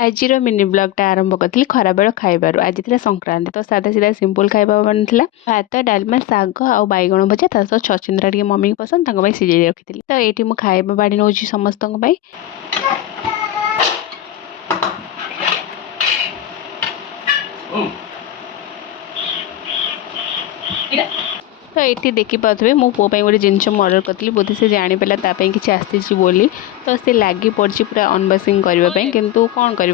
आजिर mini ब्लॉगटा आरंभ करी खराबेल खाइबार। आज थी संक्रांति तो सादा सीधा सिंपल खाଇବା बनला भात डालमा शाग आ बैगण भजा ता सह छचिंद्रा टी मम्मी को पसंद सिझे रखी। तो ये मुझे खाଇବା बाड़ी नौ समस्त तो ये देखिपे मो पुओ गोटे जिनस ऑर्डर करी बोधे से जानीपारा तापाई कि आसी बोली तो सी लगी पड़ी पूरा अनबॉक्सिंग करने किंतु कौन कर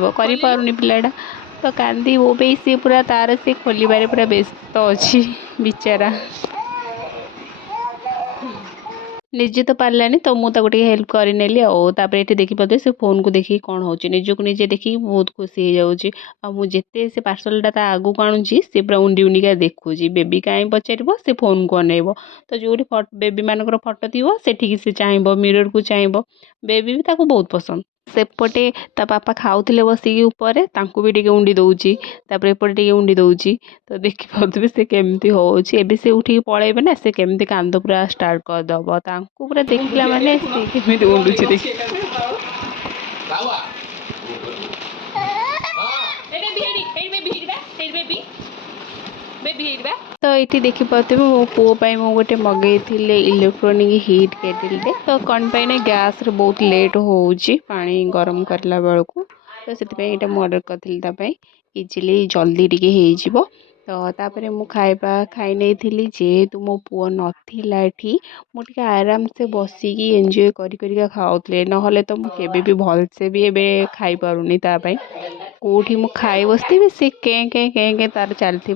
पिलाटा तो कांदी वो भी सी पूरा तार से खोलिबारे पूरा व्यस्त अच्छी बिचारा निजे तो पारानी तो मुझे हेल्प करनेली आउे ये देखिए से फोन को देखिए कौन हो निजक निजे देखिए बहुत खुशी हो जाऊँगी से पार्सलटा आगू आणुची सी पूरा उंडी उंडिका देखुची बेबी कहीं पचार से फोन को अनेब तो जो बेबी मानकर फटो थी से चाहब मिरर को चाहब बेबी भी ताको बहुत पसंद सेपटे ता पापा खाऊले बसिकी ऊपर तांकू भी टे उंडी दौची तापर एपटे टे उंडी दौची तो देखिए से केमती होची एबे से उठी पलैबे ना से केमती कांद पूरा स्टार्ट करदब तांकू पूरा देखला माने से केमती उंडुची देखि तो ये देखिपे मो पुओ मो गोटे मगई इलेक्ट्रोनिक हीट केटल तो कौन पाई गैस रे बहुत लेट हो पानी गरम करला बेलू तो से ऑर्डर करी इजिली जल्दी टिके हो तो तापर मु खाइबा खाई नहीं जेहेतु मो पुओ नथिला एठी मुझे आराम से बसिकी एंजॉय करिका खाऊले नहले तो मुझे भी भलसे भी एबे खाई पारुनी तापाई कोठी मु खाई बसती से के तार चलती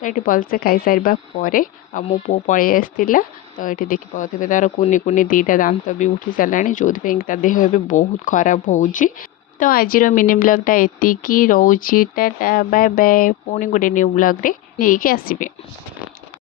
तो ये भलसे खाई सारा पर मो पु पलि आसाला तो ये देखिपे तार कुनी कुनी दीटा दांत भी उठी सारा जो देह भी बहुत खराब हो तो आज मिनी ब्लॉगटा एतिकी रोची टाटा बाय बाय पुणी गोटे न्यू ब्लॉग रे नहीं आसबे।